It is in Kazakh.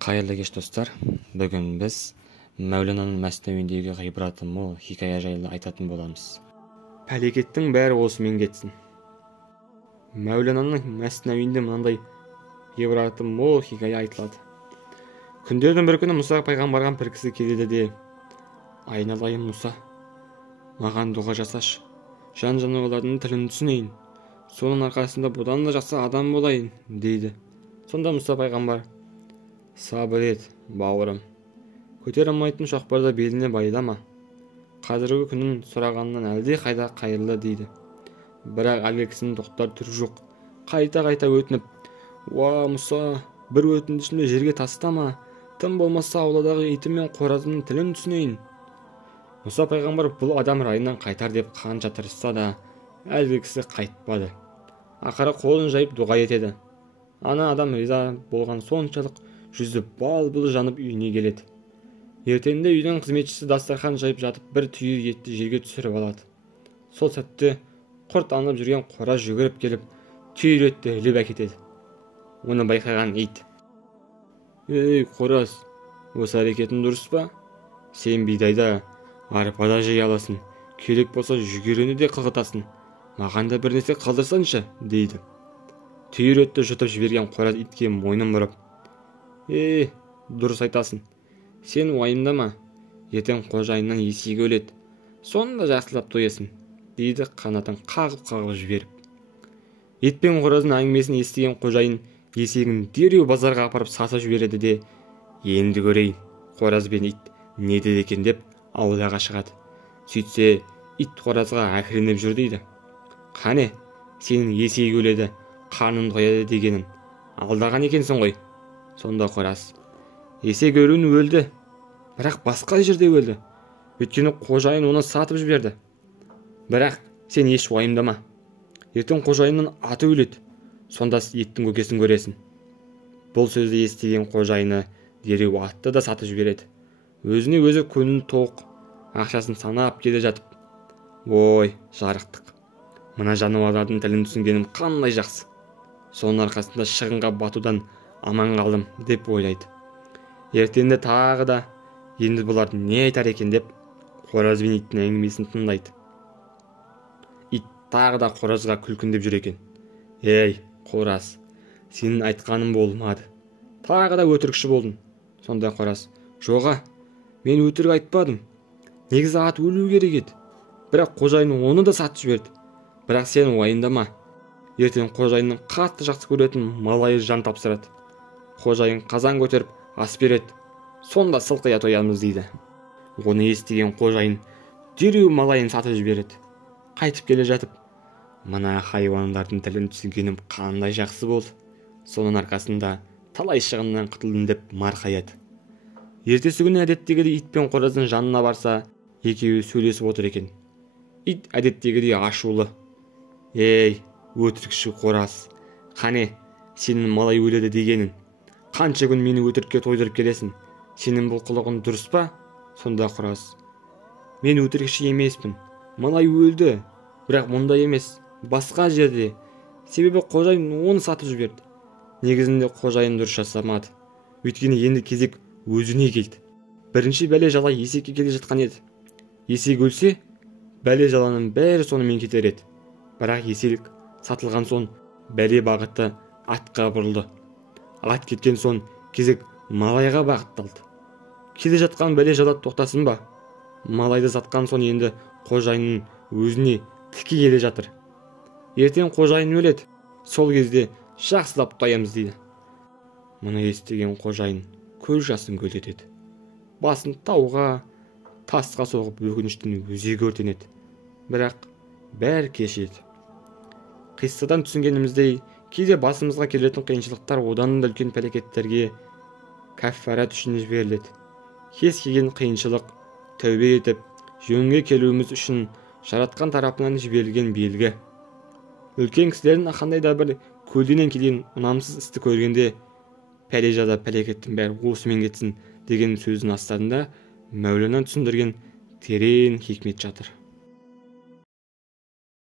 Қайырлы кеш достар. Бүгін біз Мәулананың Мәснауиіндегі ғибраты мол хикая жайлы айтатын боламыз. Пәлекеттің бәрі осымен кетсін. Мәулананың Мәснауиінде мынандай ғибраты мол хикая айтылады. Күндердің бір күні Мұса пайғамбарға бір кісі келеді де: "Айналайын Мұса, маған дұға жасашы, жан-жануарлардың тілін түсінейін, соның арқасында бұдан да жақсы адам болайын" дейді. Сонда Мұса пайғамбар: "Сабыр ет, бауырым, көтере алмайтын шоқпарды беліне байлама, қазіргі күнін сұрағаннан әлде қайда қайырлы" дейді. Бірақ әлгі кісінің тоқтар түрі жоқ. Қайта өтініп: "Уа Мұса, бір өтінішімді жерге тастама, тым болмаса ауладағы итім мен қоразымның тілін түсінейін." Мұса пайғамбар бұл адам райынан қайтар деп қанша тырысса да, әлгі кісі қайтпады. Ақыры қолын жайып дұға етеді. Ана адам риза болған соншалық жүзі бал-бұл жанып үйіне келеді. Ертеңінде үйдің қызметшісі дастархан жайып жатып бір түйір етті жерге түсіріп алады. Сол сәтте құрт анып жүрген қораз жүгіріп келіп түйір етті іліп әкетеді. Оны байқаған ит: "Ей қораз, осы әрекетің дұрыс па? Сен бидайда, арпада жей аласың, керек болса жүгеріні де қылғытасың, маған да бір нәрсе қалдырсаңшы" дейді. Түйір етті жұтып жіберген қораз итке мойнын бұрып: Дұрыс айтасың, сен уайымдама, ертең қожайыннан есегі өледі, сонда жақсылап тоясың" дейді қанатын қағып жіберіп. Ит пен қоразың әңгімесін естіген қожайын есегін дереу базарға апарып сатып жібереді де: "Енді көрейін, қораз бен ит не деді екен" деп аулаға шығады. Сөйтсе, ит қоразға әкіреніп жүр дейді: "Қане, сенің есегі өледі, қарның тояды дегенін алдаған екенсің ғой." Сонда қораз: "Есек өлуін өлді, бірақ басқа жерде өлді. Өйткені қожайын оны сатып жіберді. Бірақ сен еш уайымдама, ертең қожайынның аты өледі, сонда еттің көкесін көресің." Бұл сөзді естіген қожайыны дереу атты да сатып жібереді. Өзіне өзі көңілі тоқ, ақшасын санап келе жатып: "Ой, жарықтық, мына жануарлардың тілін түсінгенім қандай жақсы. Соның арқасында шығынға батудан аман қалдым" деп ойлайды. Ертеңінде тағы да енді бұлар не айтар екен деп қораз бен иттің әңгімесін тыңдайды. Ит тағы да қоразға күлкіндеп жүр екен: "Ей қораз, сенің айтқаның болмады, тағы да өтірікші болдың." Сонда қораз: "Жоға, мен өтірік айтпадым. Негізі ат өлу керек еді, бірақ қожайын оны да сатып жіберді. Бірақ сен уайымдама, ертең қожайынның қатты жақсы көретін малайы жан тапсырады. Қожайын қазан көтеріп ас береді, сонда сылқия тоямыз" дейді. Оны естіген қожайын дереу малайын сатып жібереді. Қайтып келе жатып: "Мына хайуандардың тілін түсінгенім қандай жақсы болды. Соның арқасында талай шығыннан құтылдым" деп марқаяды. Ертесі күні әдеттегідей ит пен қораздың жанына барса, екеуі сөйлесіп отыр екен. Ит әдеттегідей ашулы: "Ей, өтірікші қораз, қане, сенің малай өледі дегенің, қанша күн мені өтірікке тойдырып келесің, сенің бұл қылығың дұрыс па?" Сонда қораз: "Мен өтірікші емеспін, малай өлді, бірақ мұнда емес, басқа жерде, себебі қожайын оны сатып жіберді." Негізінде қожайын дұрыс жасамады, өйткені енді кезек өзіне келді. Бірінші бәле жала есекке келе жатқан еді. Есек өлсе, бәле жаланың бәрі сонымен кетер еді. Бірақ есек сатылған соң бәле бағыты атқа бұрылды. Ат кеткен соң кезек малайға бағытталды. Келе жатқан бәле жала тоқтасын ба? Малайды сатқан соң енді қожайынның өзіне тіке келе жатыр. Ертең қожайын өледі, сол кезде жақсылап тоямыз" дейді. Мұны естіген қожайын көз жасын көлдетеді. Басын тауға, тасқа соғып өкініштен өзегі өртенеді. Бірақ бәрі кешеді. Қиссадан түсінгеніміздей, кейде басымызға келетін қиыншылықтар одан да үлкен пәлекеттерге кәффарат үшін жіберіледі. Кез келген қиыншылық тәубе етіп жөнге келуіміз үшін жаратқан тарапынан жіберілген белгі. Үлкен кісілердің қандай да бір көлденең келген ұнамсыз істі көргенде "Пәле-жада пәлекеттің бәрі осымен кетсін" деген сөздің астарында Мәулана түсіндірген терең хикмет жатыр.